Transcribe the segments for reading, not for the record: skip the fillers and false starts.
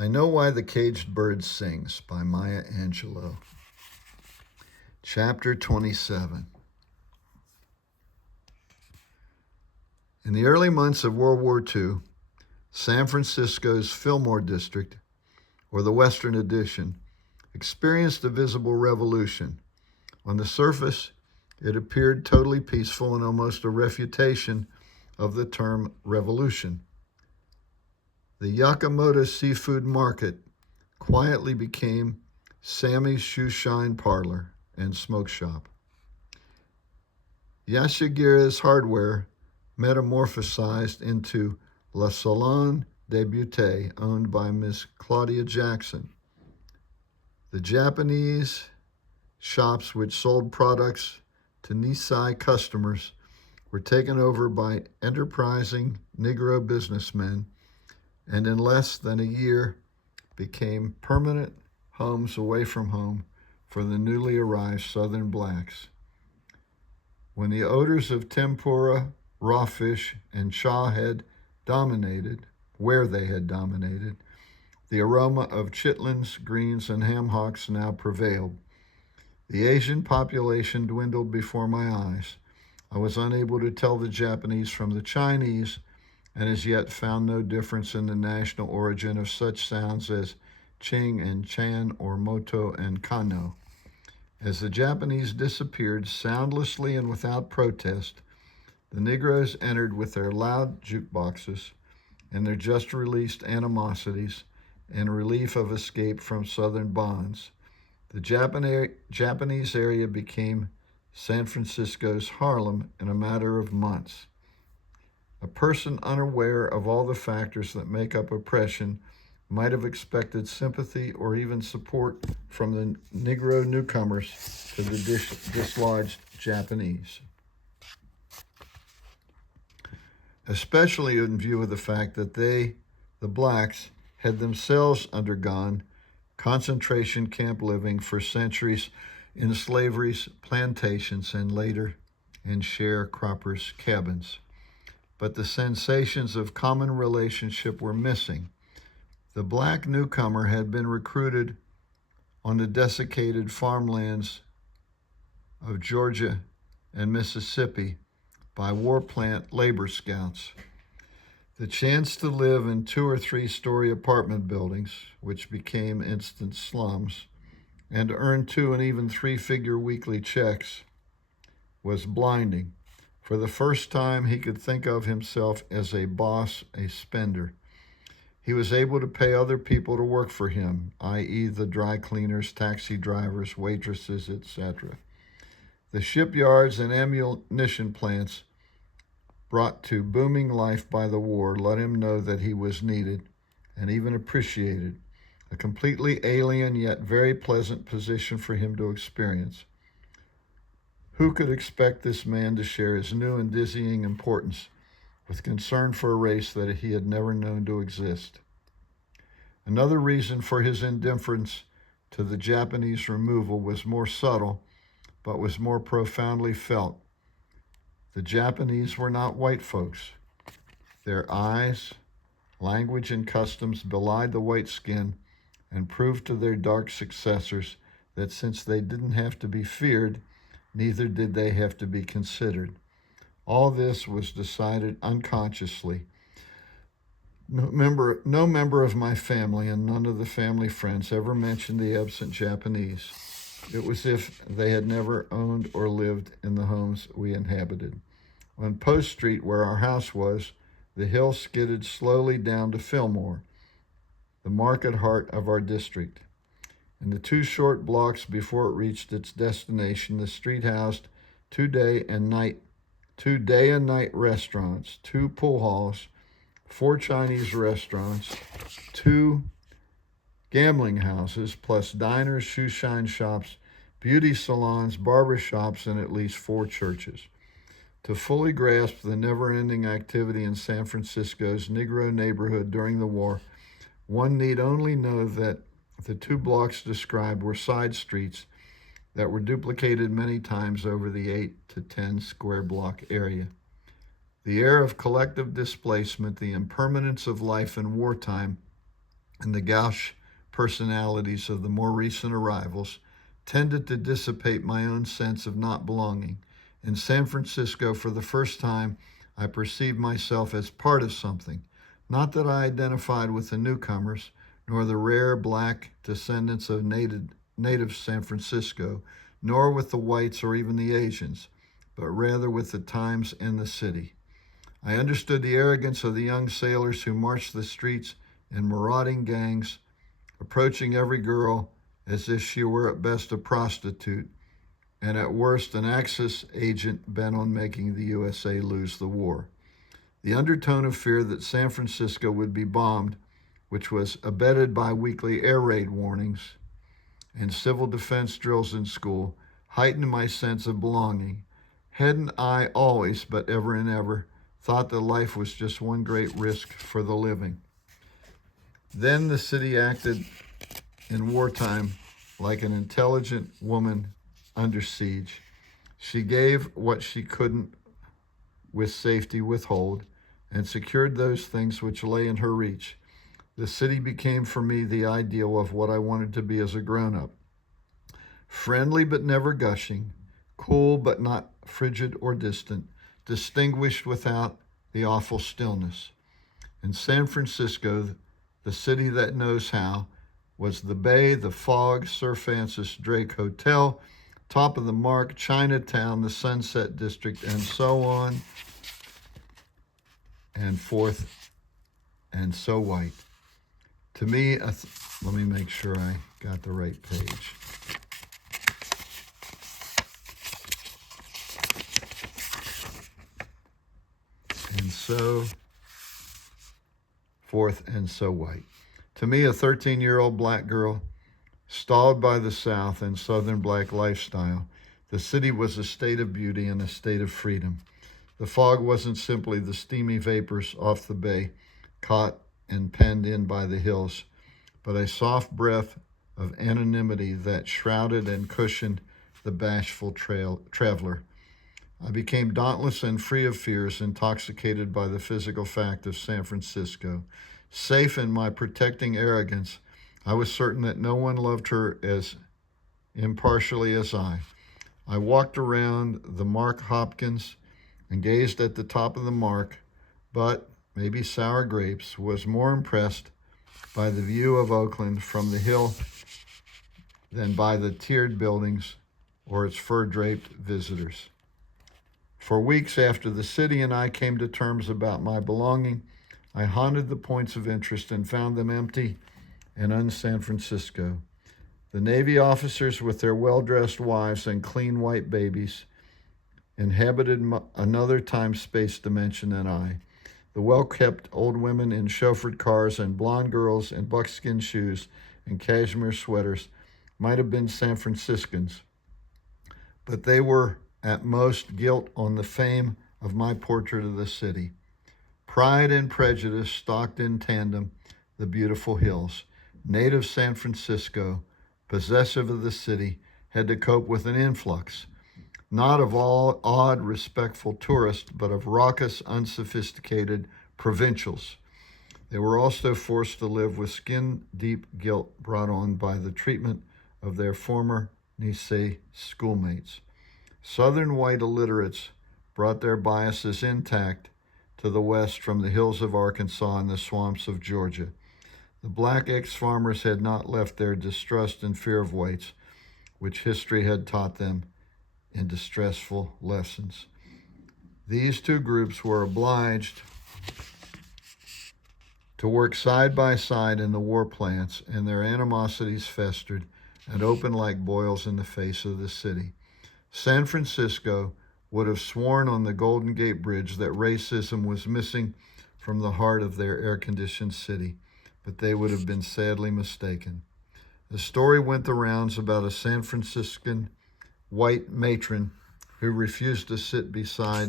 I Know Why the Caged Bird Sings by Maya Angelou. Chapter 27. In the early months of World War II, San Francisco's Fillmore District, or the Western Addition, experienced a visible revolution. On the surface, it appeared totally peaceful and almost a refutation of the term revolution. The Yakamoto Seafood Market quietly became Sammy's Shoe Shine Parlor and Smoke Shop. Yashigira's Hardware metamorphosized into Le Salon de Beauté, owned by Miss Claudia Jackson. The Japanese shops which sold products to Nisei customers were taken over by enterprising Negro businessmen, and in less than a year became permanent homes away from home for the newly arrived Southern blacks. When the odors of tempura, raw fish, and cha had dominated, the aroma of chitlins, greens, and ham hocks now prevailed. The Asian population dwindled before my eyes. I was unable to tell the Japanese from the Chinese, and as yet found no difference in the national origin of such sounds as Ching and Chan or Moto and Kano. As the Japanese disappeared soundlessly and without protest, the Negroes entered with their loud jukeboxes and their just-released animosities and relief of escape from Southern bonds. The Japanese area became San Francisco's Harlem in a matter of months. A person unaware of all the factors that make up oppression might have expected sympathy or even support from the Negro newcomers to the dislodged Japanese, especially in view of the fact that they, the blacks, had themselves undergone concentration camp living for centuries in slavery's plantations and later in sharecroppers' cabins. But the sensations of common relationship were missing. The black newcomer had been recruited on the desiccated farmlands of Georgia and Mississippi by war plant labor scouts. The chance to live in 2- or 3-story apartment buildings, which became instant slums, and to earn 2- and even 3-figure weekly checks was blinding. For the first time, he could think of himself as a boss, a spender. He was able to pay other people to work for him, i.e. the dry cleaners, taxi drivers, waitresses, etc. The shipyards and ammunition plants, brought to booming life by the war, let him know that he was needed and even appreciated, a completely alien yet very pleasant position for him to experience. Who could expect this man to share his new and dizzying importance with concern for a race that he had never known to exist? Another reason for his indifference to the Japanese removal was more subtle, but was more profoundly felt. The Japanese were not white folks. Their eyes, language, and customs belied the white skin and proved to their dark successors that since they didn't have to be feared, neither did they have to be considered. All this was decided unconsciously. No member of my family and none of the family friends ever mentioned the absent Japanese. It was as if they had never owned or lived in the homes we inhabited. On Post Street, where our house was, the hill skidded slowly down to Fillmore, the market heart of our district. In the 2 short blocks before it reached its destination, the street housed 2 day and night restaurants, 2 pool halls, 4 Chinese restaurants, 2 gambling houses, plus diners, shoe shine shops, beauty salons, barber shops, and at least 4 churches. To fully grasp the never-ending activity in San Francisco's Negro neighborhood during the war, one need only know that the 2 blocks described were side streets that were duplicated many times over the 8 to 10 square block area. The air of collective displacement, the impermanence of life in wartime, and the gauche personalities of the more recent arrivals tended to dissipate my own sense of not belonging. In San Francisco, for the first time, I perceived myself as part of something. Not that I identified with the newcomers, nor the rare black descendants of native San Francisco, nor with the whites or even the Asians, but rather with the times and the city. I understood the arrogance of the young sailors who marched the streets in marauding gangs, approaching every girl as if she were at best a prostitute and at worst an Axis agent bent on making the USA lose the war. The undertone of fear that San Francisco would be bombed, which was abetted by weekly air raid warnings and civil defense drills in school, heightened my sense of belonging. Hadn't I always, but ever and ever, thought that life was just one great risk for the living? Then the city acted in wartime like an intelligent woman under siege. She gave what she couldn't with safety withhold and secured those things which lay in her reach. The city became for me the ideal of what I wanted to be as a grown-up. Friendly but never gushing, cool but not frigid or distant, distinguished without the awful stillness. In San Francisco, the city that knows how, was the Bay, the Fog, Sir Francis Drake Hotel, Top of the Mark, Chinatown, the Sunset District, and so on, and forth, and so white. To me, let me make sure I got the right page. And so forth, and so white. To me, a 13-year-old black girl, stalled by the South and Southern black lifestyle, the city was a state of beauty and a state of freedom. The fog wasn't simply the steamy vapors off the bay, caught and penned in by the hills, but a soft breath of anonymity that shrouded and cushioned the bashful traveler. I became dauntless and free of fears, intoxicated by the physical fact of San Francisco. Safe in my protecting arrogance, I was certain that no one loved her as impartially as I. I walked around the Mark Hopkins and gazed at the top of the Mark, but, maybe sour grapes, was more impressed by the view of Oakland from the hill than by the tiered buildings or its fur-draped visitors. For weeks after the city and I came to terms about my belonging, I haunted the points of interest and found them empty and un-San Francisco. The Navy officers with their well-dressed wives and clean white babies inhabited another time-space dimension than I. The well-kept old women in chauffeured cars and blonde girls in buckskin shoes and cashmere sweaters might have been San Franciscans, but they were at most gilt on the fame of my portrait of the city. Pride and prejudice stalked in tandem the beautiful hills. Native San Francisco, possessive of the city, had to cope with an influx, not of all odd, respectful tourists, but of raucous, unsophisticated provincials. They were also forced to live with skin-deep guilt brought on by the treatment of their former Nisei schoolmates. Southern white illiterates brought their biases intact to the west from the hills of Arkansas and the swamps of Georgia. The black ex-farmers had not left their distrust and fear of whites, which history had taught them in distressful lessons. These two groups were obliged to work side by side in the war plants, and their animosities festered and opened like boils in the face of the city. San Francisco would have sworn on the Golden Gate Bridge that racism was missing from the heart of their air-conditioned city, but they would have been sadly mistaken. The story went the rounds about a San Franciscan white matron who refused to sit beside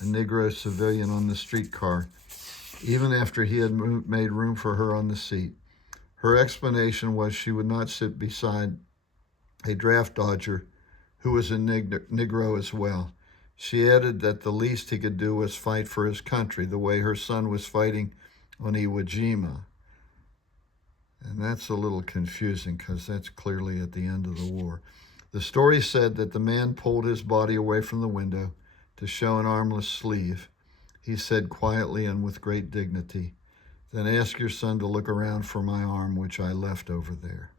a Negro civilian on the streetcar, even after he had made room for her on the seat. Her explanation was she would not sit beside a draft dodger who was a Negro as well. She added that the least he could do was fight for his country, the way her son was fighting on Iwo Jima. And that's a little confusing because that's clearly at the end of the war. The story said that the man pulled his body away from the window to show an armless sleeve. He said quietly and with great dignity, "Then ask your son to look around for my arm, which I left over there."